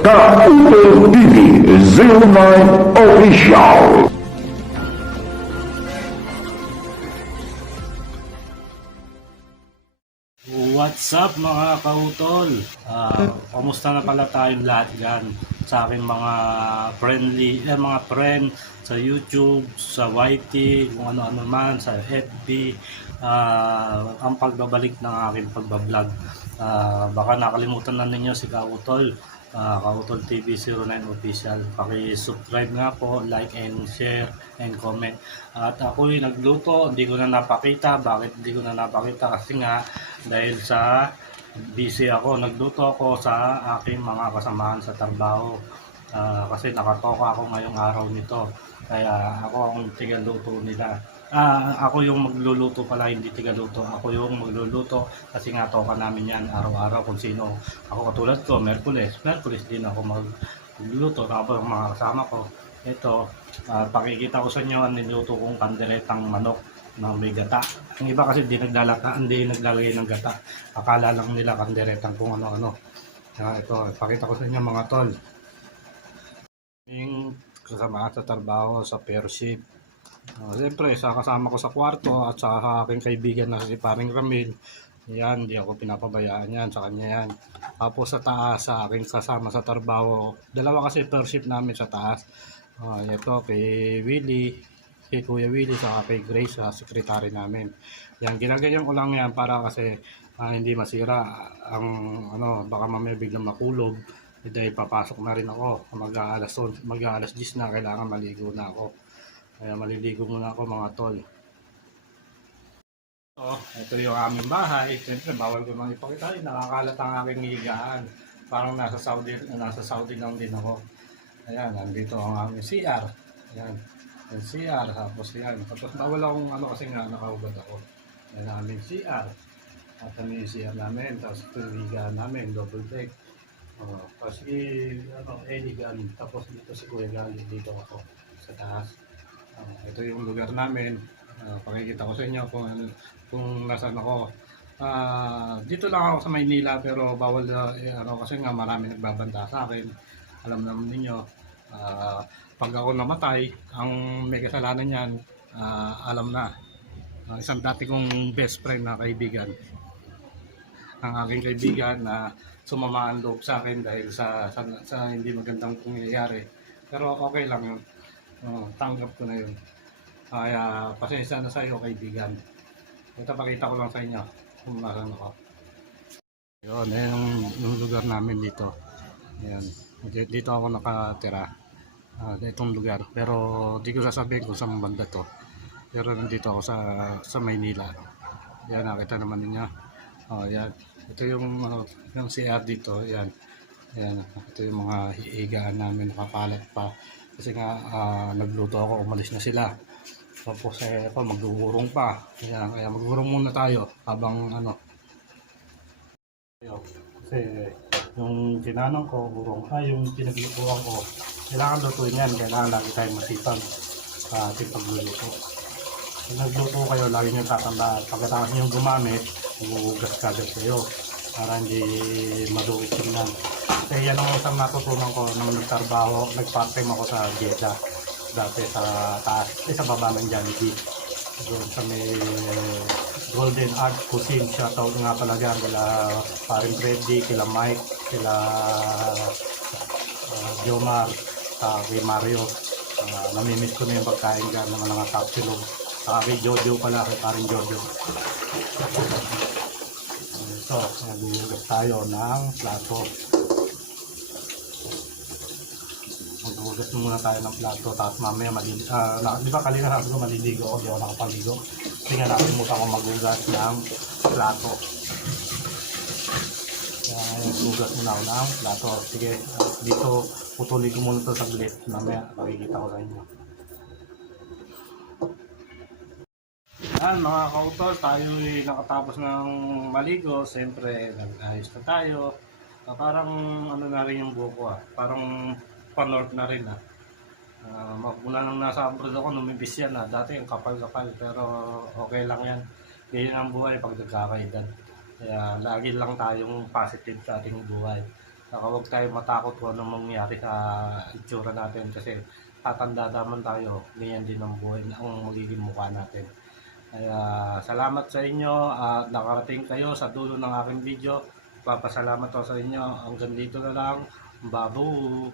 Kaupo TV 09 Official. What's up mga kautol? Ah, kamusta na pala tayong lahat dyan sa aking mga friendly, eh, mga friend sa YouTube, sa YT, kung ano-ano man, sa FB, ah, ang pagbabalik ng aking pagbablog. Ah, baka nakalimutan na ninyo si Kautol, ah, Kautol TV 09 Official. Paki-subscribe nga po, like and share and comment. At ako'y nagluto, hindi ko na napakita. Bakit hindi ko na napakita? Kasi nga, dahil sa busy ako, nagluto ako sa aking mga kasamahan sa trabaho. Ah, kasi nakatoka ako ngayong araw nito. Kaya ako ang tigaluto nila. Ah, ako yung magluluto pala, hindi tigaluto. Ako yung magluluto kasi nga toka namin yan araw-araw kung sino. Ako katulad ko, Merkules. Merkules din ako magluluto. Tapos mga kasama ko. Ito, ah, pakikita ko sa inyo ang niluto kong kanderetang manok na may gata. Ang iba kasi hindi naglalata, hindi naglalagay ng gata. Akala lang nila kanderetang kung ano-ano. Kaya ito, pakita ko sa inyo mga tol. Yung kasama sa trabaho sa pairship. Uh, Siyempre, sa kasama ko sa kwarto at sa aking kaibigan na si Paring Ramil, yan, di ako pinapabayaan yan, sa kanya yan. Tapos sa taas, sa aking kasama sa trabaho, dalawa kasi pairship namin sa taas. Uh, ito, kay Willie, kay Kuya Willie, sa kay Grace, sa sekretary namin. Yan, ginaganyan ko lang yan para kasi ah, hindi masira ang ano, baka mamaya biglang makulog. Eh, dahil papasok na rin ako. Mag-aalas, mag-aalas 10 na, kailangan maligo na ako. Kaya maliligo muna ako mga tol. So, ito yung aming bahay. Siyempre, bawal ko nang ipakita. Eh, Nakakalat ang aking higaan. Parang nasa Saudi, nasa Saudi lang din ako. Ayan, nandito ang aming CR. Ayan, yung CR. Tapos yan. Tapos bawal akong ano kasi nga nakahubad ako. Yan ang aming CR. At ano yung CR namin. Tapos ito yung higaan namin. Double deck. Oh, tapos si ano, Eddie galing. Tapos dito si Kuya galing. Dito ako sa taas. Ah, ito yung lugar namin. Ah, pakikita ko sa inyo kung ano, kung nasaan ako. Ah, dito lang ako sa Maynila pero bawal na eh, ano kasi nga marami nagbabanta sa akin. Alam naman ninyo, ah, pag ako namatay, ang may kasalanan niyan, ah, alam na. Ah, isang dati kong best friend na kaibigan. Ang aking kaibigan na sumama ang loob sa akin dahil sa, sa, sa hindi magandang pangyayari. Pero okay lang yun. Oh, tanggap ko na yun. Kaya pasensya na sa iyo kaibigan. Ito pakita ko lang sa inyo kung nasaan ako. Yun, yan yung, yung lugar namin dito. Yan. Di- Dito ako nakatira. Ah, itong lugar. Pero di ko sasabihin kung saan banda to. Pero nandito ako sa sa Maynila. Yan, nakita naman ninyo. Oh, yan. Ito yung ano, yung CR dito. Yan. Yan. Ito yung mga higaan namin nakakalat pa. Kasi nga ah, nagluto ako, umalis na sila. Tapos eh, ako magugurong pa. Kaya, kaya magugurong muna tayo habang ano. Kasi yung tinanong ko, gurong, ay yung pinaglutuan ko, kailangan lutuin yan. Kailangan lagi tayo masipag sa ating pagluluto. Pag nagluto kayo, lagi nyo tatandaan. Pagkatapos nyo gumamit, hugas kagad kayo para hindi maduwit tingnan. Kasi yan ang isang natutunan ko nung nagtrabaho, nag-part-time ako sa Jeddah dati sa taas, eh, sa baba ng Jollibee. Doon sa may Golden Art Cuisine. Shoutout nga pala dyan kila Paring Freddy, kila Mike, kila uh, Jomar, kay Mario. Uh, namimiss ko na yung pagkain dyan ng mga kapsilog. Saka kay Jojo pala, kay Paring Jojo. So, naghuhugas tayo ng plato. Maghuhugas muna tayo ng plato, tapos mamaya maliligo. ah na, di ba kanina sabi ko maliligo ako, di ako nakapaligo. Kasi nga nakalimutan ko maghugas ng plato. Kaya maghugas muna ako ng plato. Sige, ah, dito putuli ko muna ito saglit. Mamaya pakikita ko sa inyo. Yan mga kautol, tayo ay nakatapos ng maligo. Siyempre, nag-ayos na tayo. Ah, parang ano na rin yung buko ah. Parang panort na rin ah. Uh, mula nang nasa abroad ako, numibis yan ah. Dati ang kapal-kapal, pero okay lang yan. Ganyan ang buhay pag nagkakaedad. Kaya lagi lang tayong positive sa ating buhay. Saka huwag tayo matakot kung anong mangyari sa itsura natin kasi tatanda naman tayo, ganyan din ang buhay, ang magiging mukha natin. Kaya salamat sa inyo at nakarating kayo sa dulo ng aking video. Papasalamat ako sa inyo. Hanggang dito na lang. Babu!